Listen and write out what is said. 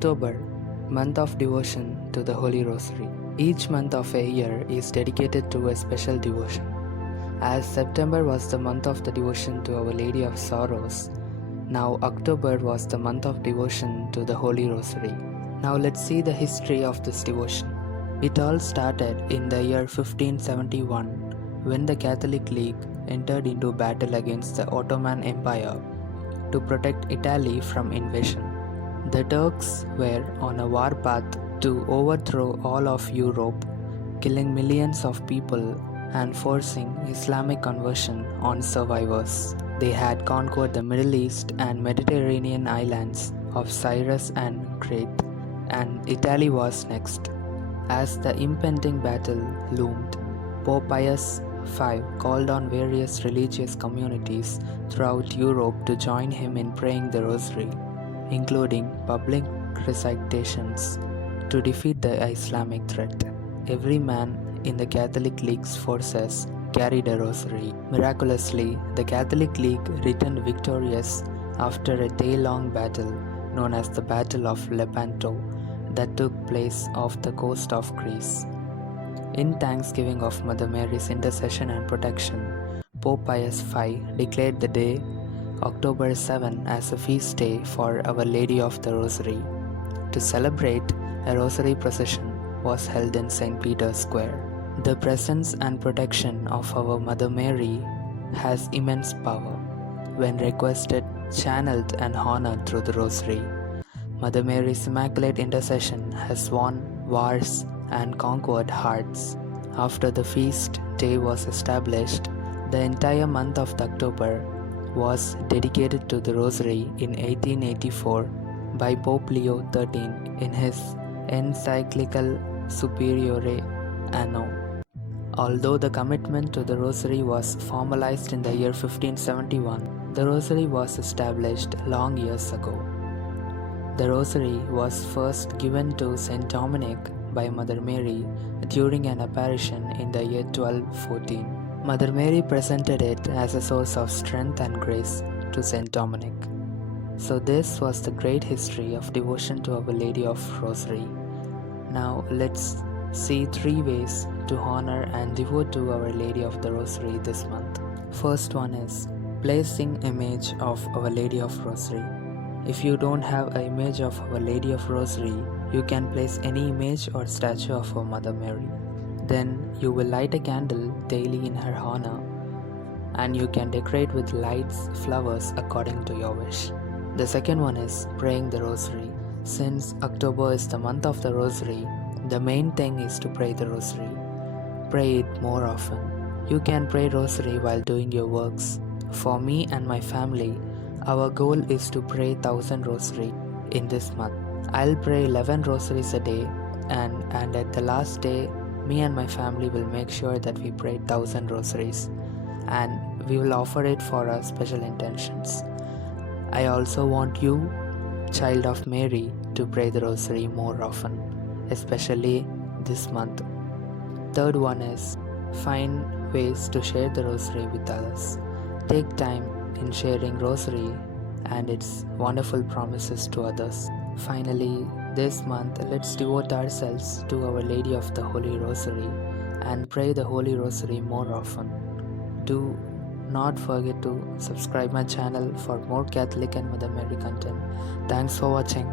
October, month of devotion to the Holy Rosary. Each month of a year is dedicated to a special devotion. As September was the month of the devotion to Our Lady of Sorrows, now October was the month of devotion to the Holy Rosary. Now let's see the history of this devotion. It all started in the year 1571 when the Catholic League entered into battle against the Ottoman Empire to protect Italy from invasion. The Turks were on a war path to overthrow all of Europe, killing millions of people and forcing Islamic conversion on survivors. They had conquered the Middle East and Mediterranean islands of Cyprus and Crete, and Italy was next. As the impending battle loomed, Pope Pius V called on various religious communities throughout Europe to join him in praying the Rosary, including public recitations to defeat the Islamic threat. Every man in the Catholic League's forces carried a rosary. Miraculously, the Catholic League returned victorious after a day-long battle known as the Battle of Lepanto that took place off the coast of Greece. In thanksgiving of Mother Mary's intercession and protection, Pope Pius V declared the day October 7 as a feast day for Our Lady of the Rosary. To celebrate, a rosary procession was held in St. Peter's Square. The presence and protection of our Mother Mary has immense power when requested, channeled and honored through the Rosary. Mother Mary's immaculate intercession has won wars and conquered hearts. After the feast day was established, the entire month of October was dedicated to the Rosary in 1884 by Pope Leo XIII in his encyclical Superiore Anno. Although the commitment to the Rosary was formalized in the year 1571, the Rosary was established long years ago. The Rosary was first given to Saint Dominic by Mother Mary during an apparition in the year 1214. Mother Mary presented it as a source of strength and grace to Saint Dominic. So this was the great history of devotion to Our Lady of Rosary. Now let's see 3 ways to honor and devote to Our Lady of the Rosary this month. First one is placing image of Our Lady of Rosary. If you don't have an image of Our Lady of Rosary, you can place any image or statue of our Mother Mary. Then you will light a candle daily in her honor, and you can decorate with lights, flowers according to your wish. The second one is praying the Rosary. Since October is the month of the Rosary, the main thing is to pray the Rosary. Pray it more often. You can pray Rosary while doing your works. For me and my family, our goal is to pray 1000 Rosary in this month. I'll pray 11 Rosaries a day, and at the last day, me and my family will make sure that we pray 1000 Rosaries, and we will offer it for our special intentions. I also want you, child of Mary, to pray the Rosary more often, especially this month. Third one is find ways to share the Rosary with others. Take time in sharing Rosary and its wonderful promises to others. Finally, this month, let's devote ourselves to Our Lady of the Holy Rosary and pray the Holy Rosary more often. Do not forget to subscribe my channel for more Catholic and Mother Mary content. Thanks for watching.